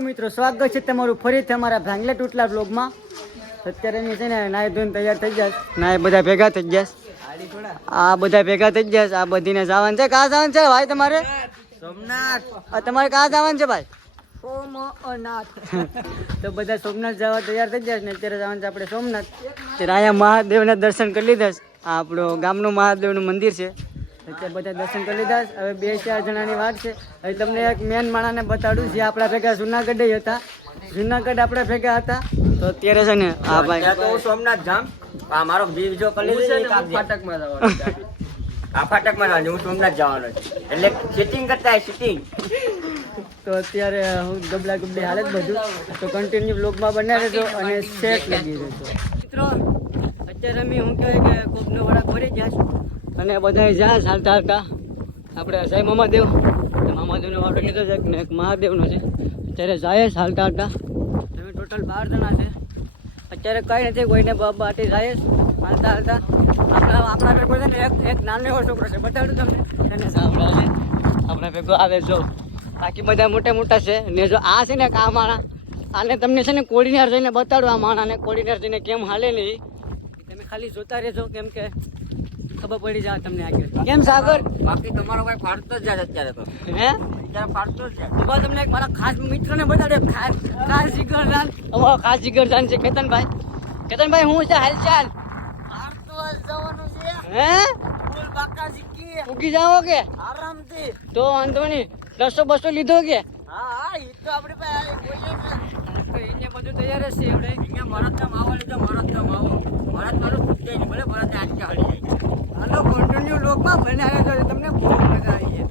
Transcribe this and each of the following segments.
મિત્રો સ્વાગત છે તમારું ફરીથી અમારા ભાંગલા તૂટલા બ્લોગમાં. અત્યારે એની છે ને નાય ધોઈને તૈયાર થઈ જાય, નાય બધા ભેગા થઈ જાય, આ બધા ભેગા થઈ જાય. આ બધીને જવાનું છે. કાં જવાનું છે ભાઈ તમારે? સોમનાથ. તમારે કાં જવાનું છે ભાઈ? સોમનાથ. તો બધા સોમનાથ જવા તૈયાર થઈ જાય ને અત્યારે જવાનું છે આપણે સોમનાથ. ત્યારે અહીંયા મહાદેવના દર્શન કરી લીધા. આ આપણું ગામનું મહાદેવનું મંદિર છે. અત્યારે બધા દર્શન કરી લીધા. હવે 2-4 જણાની વાત છે. હવે તમને એક મેન માણાને બતાડું જે આપણા ભેગા જુનાગઢ હતા. જુનાગઢ આપણા ભેગા હતા. તો અત્યારે છે ને આ ભાઈ તો સોમનાથ જામ આ મારો બીજો કલી છે ને ફાટકમાં જવાનું આ ફાટકમાં જવાનું હું સોમનાથ જવાનો એટલે સિટિંગ કરતા સિટિંગ. તો અત્યારે હું ગબડા ગબડી હાલે જ બધું. તો કન્ટિન્યુ બ્લોગમાં બનાવી રહેજો અને સેટ લગી રહેજો મિત્રો. અત્યારે અમે શું કહેવાય કે કોકનો વડા ફરી ગયા છું અને બધા જ્યાં ચાલતા હતા આપણે જય મામાદેવ. મામાદેવનો વાટો લીધો છે ને એક મહાદેવનો છે. અત્યારે જાય ચાલતા હતા. અમે ટોટલ 12 જણા છે. અત્યારે કંઈ નથી, કોઈને બાટી જાય હાલતા હાલતા. આપણા ભેગો છે ને એક નાનો એવો છોકરો છે, બતાડું તમને. એને સાંભળાવે આપણા ભેગો આવે જો. બાકી બધા મોટા મોટા છે ને. જો આ છે ને આ માણા આને તમને છે ને કોડીનાર જઈને બતાડો. આ માણાને કોડીનાર જઈને કેમ હાલે નહીં તમે ખાલી જોતા રહેજો, કેમ કે ખબર પડી જાય તમને આગળ. કેમ સાગર? બાકી તમારો ભાઈ ફાડતો જ જાય અત્યારે તો. હે અત્યારે ફાડતો જ જાય. તો તમને એક મારા ખાસ મિત્રને બતાડ્યો. ખાસ જીગરદાન, અમારો ખાસ જીગરદાન છે કેતનભાઈ. કેતનભાઈ હું છે હાલચાલ? હે ઉગી જાઓ કે આરામથી? તો વાંધો નહીં. 100-200 લીધો કે? હા એ તો આપણી પાસે બધું તૈયાર જ છે. એવડે અહીંયા ભરતના માવો લીધો. ભરતનો માવો ભરત મારો ખૂટે નહીં ભલે ભરતને આટકે હળી જાય. હાલો કન્ટિન્યુ લોકમાં બનાવે તો તમને બહુ મજા આવી જાય.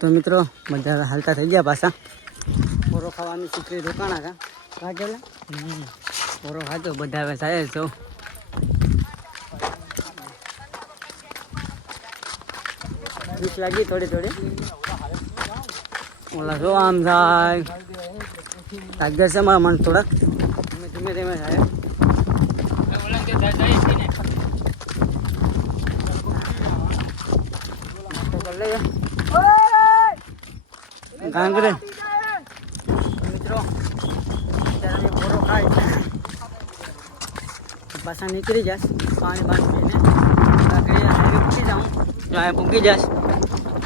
તો મિત્રો બધા હાલતા થઈ ગયા પાછા. પોરો ખાવાની શીખરી રોકાણા કા કાઢેલા પોરો ખાધો બધા હવે જાય છો. ભૂખ લાગી થોડી થોડી. ઓલા જો આમ જાય લાગ્યા છે મારા મન થોડાક ધીમે ધીમે થાય. ગાંગરે મિત્રો અત્યારે પોરો ખાય પાછા નીકળી જશ. પાણી પીને કાંકરી હાઈવે પૂકી જાઉં તો અહીંયા પૂકી જશ.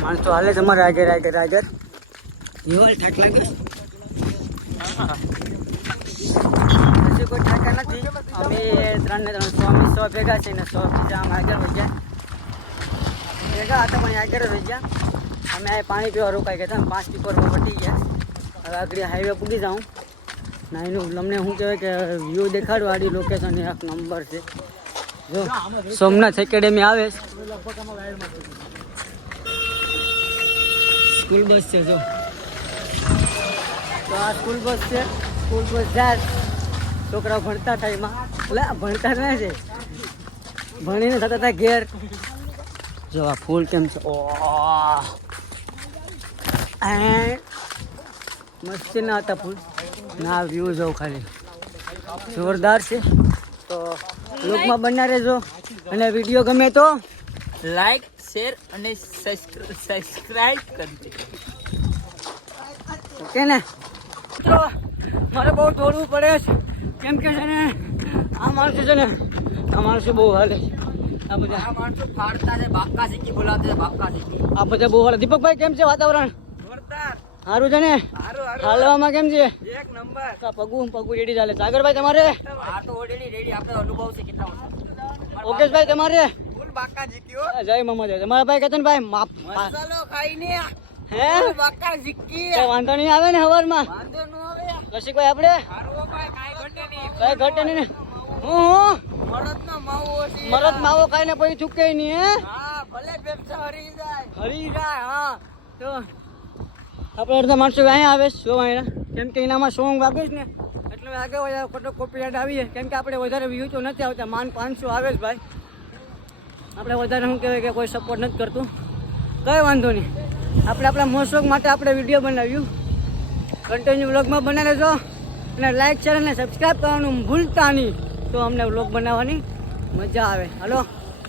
માણસો હાલે તમારે આગળ આગળ આગળ એવા ઠાક લાગે. હજી કોઈ ઠાકા નથી. અમે 3 સ્વામી 100 ભેગા છે ને 100 બીજા આમ આગળ હોય ગયા ભેગા હતા પણ આગળ રહી ગયા. અમે આ પાણી પીવા રોકાઈ ગયા હતા. 5 ટીપરમાં વટી ગયા. હવે આગળ હાઈવે પૂગી જાઉં ના એનું તમને શું કહેવાય કે વ્યૂ દેખાડું. આડી લોકેશન એક નંબર છે. જો સોમનાથ એકેડેમી આવે સ્કૂલ બસ છે જો. તો આ સ્કૂલ બસ છે. સ્કૂલ બસ જાય છોકરાઓ ભણતા થાય એમાં. એટલે ભણતા ના છે, ભણીને થતા હતા ઘેર. જો આ ફૂલ કેમ છે મસ્તી ના હતા ફૂલ ના. વ્યૂ જો ખાલી જોરદાર છે. તો બ્લોગમાં બના રહેજો અને વિડીયો ગમે તો લાઈક શેર અને સબસ્ક્રાઇબ કરજો. ઓકે ને મિત્રો? મારે બહુ દોડવું પડે છે કેમ કે છે ને આ માણસો છે ને આ માણસો બહુ હાલે. આ બધા માણસો ફાડતા છે. બાપકા શીખી બોલાવતા છે. બાપકા શીખી આ બધા બહુ હાલે. દીપકભાઈ કેમ છે વાતાવરણ? જોરદાર સારું છે ને? હાલવામાં કેમ છે? એક નંબર. પગું રેડી ચાલે. સાગરભાઈ તમારે? આ તો ઓલરેડી રેડી. આપણો અનુભવ છે કેટલા વર્ષ. ઓકેશભાઈ તમારે? ફૂલ બાકા શીખ્યો. જય મામાદેવ. તમારા ભાઈ કેતનભાઈ મસાલો ખાઈને હે બાકા શીખી. કઈ વાંધો નહીં આવે ને હવારમાં? વાંધો ન આવે. રસિકભાઈ આપણે હારવો ભાઈ કાઈ ઘટે નહીં. કઈ ઘટે નહીં ને? હું મરદનો માવો છે. મરદ માવો ખાઈને પછી ચૂકે નહીં. હે હા ભલે વ્યવસાય હરી જાય. હરી જાય. હા તો આપણે અડધા માણસો અહીંયા આવે શો અહીંયા કેમ કે એનામાં સોંગ વાગે છે ને એટલે આગળ વધારે ખોટો કોપીરાઇટ આવીએ કેમ કે આપણે વધારે વ્યૂ તો નથી આવતા. માન 500 આવે છે ભાઈ. આપણે વધારે શું કહેવાય કે કોઈ સપોર્ટ નથી કરતું. કંઈ વાંધો નહીં. આપણે આપણા મોજ માટે આપણે વિડીયો બનાવ્યું. કન્ટિન્યુ વ્લોગમાં બનાવી લેજો અને લાઈક શેર અને સબસ્ક્રાઈબ કરવાનું ભૂલતા નહીં. તો અમને વ્લોગ બનાવવાની મજા આવે. હાલો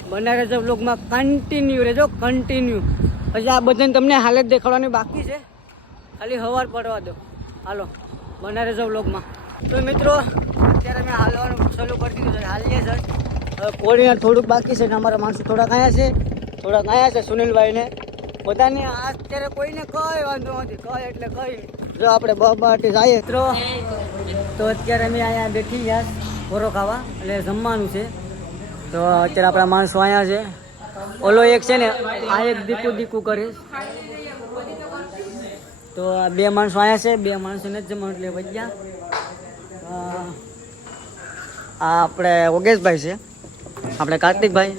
બનાવી રહેજો વ્લોગમાં કન્ટિન્યુ રહેજો કન્ટિન્યુ. પછી આ બધાને તમને હાલત દેખાડવાની બાકી છે. ખાલી હવાર પડવા દો. હાલો બના રહેજો વ્લોગમાં. તો મિત્રો અત્યારે મેં હાલવાનું ચાલુ કરી દીધું છે, હાલીએ છે. હવે કોળીને થોડુંક બાકી છે ને અમારા માણસો થોડાક આવ્યા છે સુનિલભાઈને બધાને. અત્યારે કોઈને કઈ વાંધો નથી, કઈ એટલે કઈ જો આપણે બહાટી જઈએ મિત્રો. તો અત્યારે અમે અહીંયા બેઠી ગયા ઘોરો ખાવા એટલે જમવાનું છે. તો અત્યારે આપણા માણસો અહીંયા છે. ઓલો એક છે ને આ એક દીકું કરે. તો આ 2 માણસો અહીંયા છે, 2 માણસોને જ જમવાનું એટલે વજ્યા. આ આપણે ઓગેશભાઈ છે, આપણે કાર્તિકભાઈ,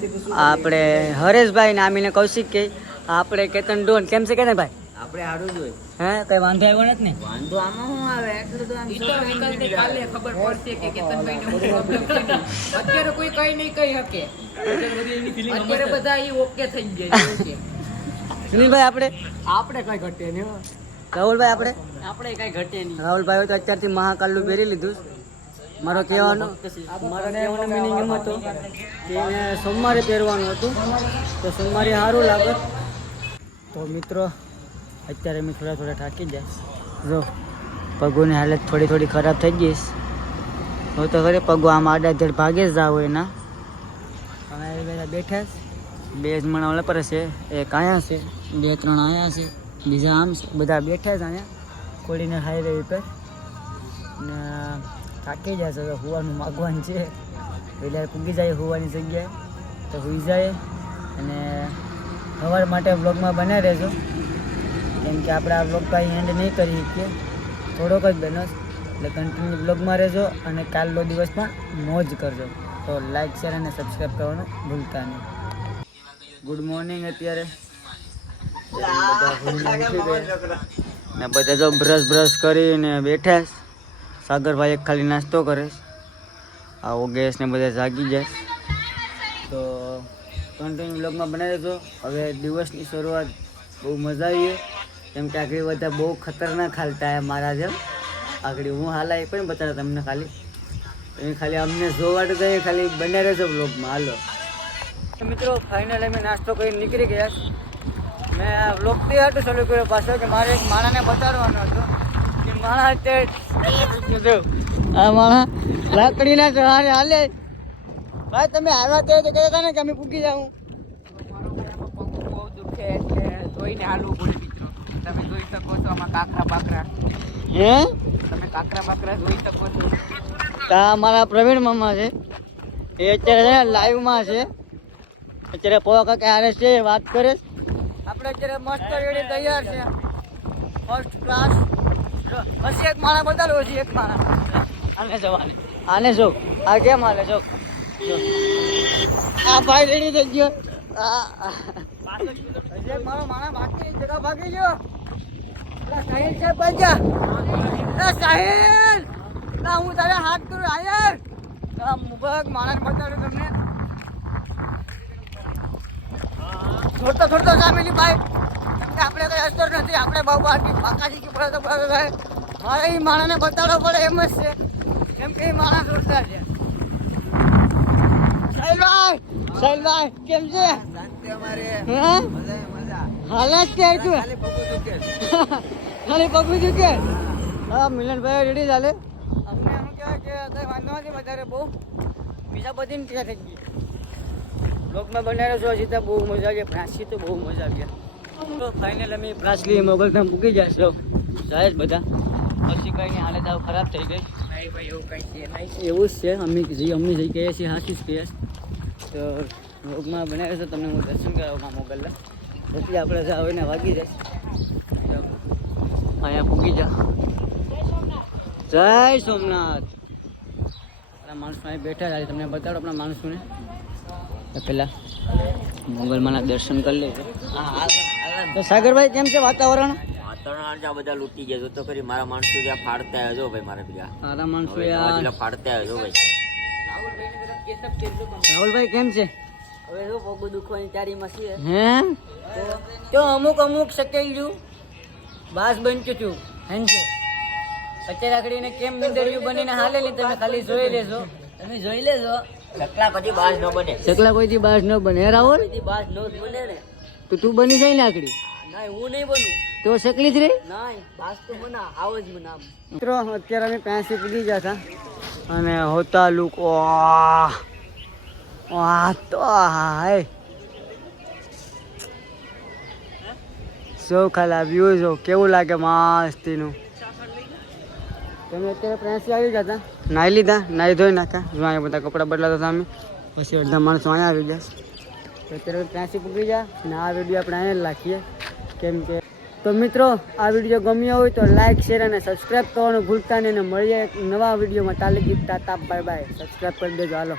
આપણે હરેશભાઈ ને આમીને કૌશિક કે આપણે કેતન ડોન. કેમ છે કેતન ભાઈ? આપણે હારું જોઈએ. હે કઈ વાંધો આવ્યો નથી ને? વાંધો આમાં શું આવે, એટલું તો આમ કાલે ખબર પડશે કે કેતનભાઈને હું પ્રોબ્લેમ છે ને. અત્યારે કોઈ કઈ નહીં કહી શકે. અત્યારે બધા ઈ ઓકે થઈ ગયા છે. સુનિલભાઈ આપણે કઈ ઘટે નહીં હો. રાહુલભાઈ આપણે કઈ ઘટે નહીં. રાહુલભાઈ તો અત્યારથી મહાકાલનું પહેરી લીધું. મારો કહેવાનો મિનિંગ એમ હતો કે એને સોમવારે પહેરવાનું હતું, તો સોમવારે સારું લાગે. તો મિત્રો અત્યારે મેં થોડા થાકી જાય. જો પગોની હાલત થોડી ખરાબ થઈ ગઈ. હું તો ખરે પગો આમ આડાધડ ભાગે જ જાવ એના. અમે બધા બેઠા 2 જણા ઓલા પર છે, એક અહીંયા છે, 2-3 અહીંયા છે, બીજા આમ છે, બધા બેઠા છે અહીંયા કોળીને હાઈવે ઉપર. ને થાકી જાય છે, હોવાનું માગવાનું છે. પહેલાં પૂગી જાય હોવાની જગ્યાએ તો હોઈ જાય. અને સવાર માટે બ્લોગમાં બનાવી રહેજો, કેમ કે આપણે આ બ્લોગ કાંઈ એન્ડ નહીં કરી શકીએ, થોડોક જ બનસ. એટલે કન્ટિન્યુ બ્લોગમાં રહેજો અને કાલનો દિવસ પણ મોજ કરજો. તો લાઈક શેર અને સબસ્ક્રાઈબ કરવાનું ભૂલતા નહીં. Good morning. અત્યારે ને બધા જો બ્રશ કરીને બેઠા. સાગરભાઈ એક ખાલી નાસ્તો કરે. આ ઓગેશ ને બધા જાગી જાય. તો કન્ટિન્યુ બ્લોગમાં બનાવી દેજો. હવે દિવસની શરૂઆત બહુ મજા આવી, કેમ કે આગળ બધા બહુ ખતરનાક હાલતા મારા જેમ. આગળ હું હાલા એ પણ બતાડે તમને, ખાલી અમને જોવા તો ખાલી બનાવી રહેજો બ્લોગમાં. હાલો મિત્રો, ફાઇનલ અમે નાસ્તો કરીને નીકળી ગયા. મેં બ્લોગ તે હાટું ચાલુ કર્યો પાછો કે મારે એક માણાને બતાડવાનો હતો કે માણા અત્યારે આ માણા લાકડીના સહારે હાલે. ભાઈ તમે આવ્યા ત્યારે તો કહેતા ને કે અમે પૂકી જાઉં. બહુ દુખે એટલે જોઈને હાલવું પડે મિત્રો. તમે જોઈ શકો છો આમાં કાકરા બાકરા. હે તમે કાકરા બાકરા જોઈ શકો છો. આ મારા પ્રવીણ મામા છે, એ અત્યારે લાઈવમાં છે. અત્યારે પોવા કાકા હારે છે, વાત કરે. આપણે અત્યારે મસ્ત રેડી તૈયાર છે, ફર્સ્ટ ક્લાસ. પછી એક માણા બતાડો, પછી એક માણા આને જો આ કેમ હાલે જો. આ ભાઈ રેડી થઈ ગયો. મારો માણા બાકી જગા ભાગી ગયો. સાહિલ છે પંજા. સાહિલ ના હું તારે હાથ કરું આયર. મુબારક માણસ બતાડું તમને. થોડતો સામેલી ભાઈ, આપણે કઈ અસર નથી. આપણે બહુ બાકી પાકાજી કે પડે તો ભાઈ મારે એ માણસને બતાડવો પડે એમ જ છે, કેમ કે એ માણસ જોરદાર છે. સાહિલભાઈ કેમ છે? હાલત કે તું ખાલી પગું ચૂકે. હા મિલનભાઈ રેડી ચાલે. અમને એમ કહેવાય કે કંઈ વાંધો નથી વધારે બહુ. બીજા બધી ત્યાં થઈ ગઈ. બ્લોગમાં બનાવ્યો છો હજી તો બહુ મજા આવી. પ્રાસી તો બહુ મજા આવી. તો ફાઇનલ અમે પ્રાસલી મોગલધામ મૂકી જશો જાય જ બધા. પછી કંઈ હાલત આવ ખરાબ થઈ ગઈ. નહીં ભાઈ એવું કઈ છે નહીં. એવું જ છે. અમને જઈ કહીએ છીએ હાથી જ કહીએ. તો બ્લોગમાં બનાવ્યો છો તમને હું દર્શન કરાવવા મોગલના. પછી આપણે આવીને વાગી જાય. અહીંયા પૂકી જા. જય સોમનાથ. આપણા માણસો અહીં બેઠા છે. તમને બતાડો આપણા માણસોને. પેલા મોગલમાના દર્શન કરી લેજો. તો સાગરભાઈ કેમ છે વાતાવરણ? વાતાવરણ આ બધા લૂંટી ગયા. તો કરી મારા માણસો જ્યાં ફાડતા આવ્યો જો ભાઈ, મારા બીજા સારા માણસો ફાડતા આવ્યો ભાઈ. રાહુલભાઈ કેમ છે? હવે જો પગું દુખવાની તૈયારીમાં છે. હે તો અમુક શકેલું બાસ બનતું છું હેન છે. અત્યારે આકડીને કેમ મીંદડિયું બનીને હાલેલી તમે ખાલી જોઈ લેજો. તમે જોઈ લેજો. ચકલા પછી બાજ ન બને. ચકલા કોઈથી બાસ ન બને. હે રાહુલ? બાજ નો જ બને ને. તો તું બની જાય ને આકડી. ના હું નહીં બનું. તો શેકલી જ રે નામ મિત્રો અત્યારે અમે પ્યાસી પૂગી ગયા હતા અને હોતા લુક વાહ તો હાય સો ખાલા વ્યૂ જો કેવું લાગે મસ્તીનું તમે અત્યારે પ્યાસી આવી ગયા હતા નાહી લીધા નાહી ધોઈ નાખ્યા જો અહીંયા બધા કપડાં બદલાતા હતા અમે પછી અડધા માણસો અહીંયા આવી ગયા તો અત્યારે પ્યાસી પૂગી ગયા અને આ વિડીયો આપણે અહીંયા રાખીએ કેમ કે તો મિત્રો આ વિડીયો ગમ્યો હોય તો લાઈક શેર અને સબસ્ક્રાઈબ કરવાનું ભૂલતા નહીં અને મળીએ એક નવા વિડીયોમાં તાલી ગીત ટાટા બાય બાય સબસ્ક્રાઈબ કરી દેજો હાલો